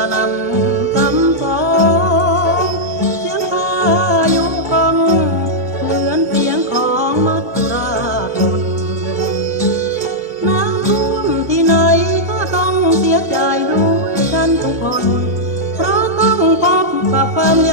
ระนำซ้ำซ้อนเสียงพายุกองเหมือนเสียงของมัจจุราชน้ำท่วมที่ไหนก็ต้องเสียใจด้วยกันทุกคนเพราะต้องพบกับความย